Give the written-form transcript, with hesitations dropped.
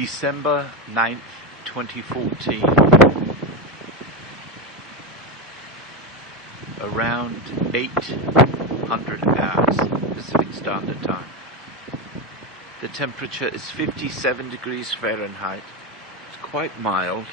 December 9th, 2014, around 800 hours Pacific Standard Time. The temperature is 57 degrees Fahrenheit. It's quite mild.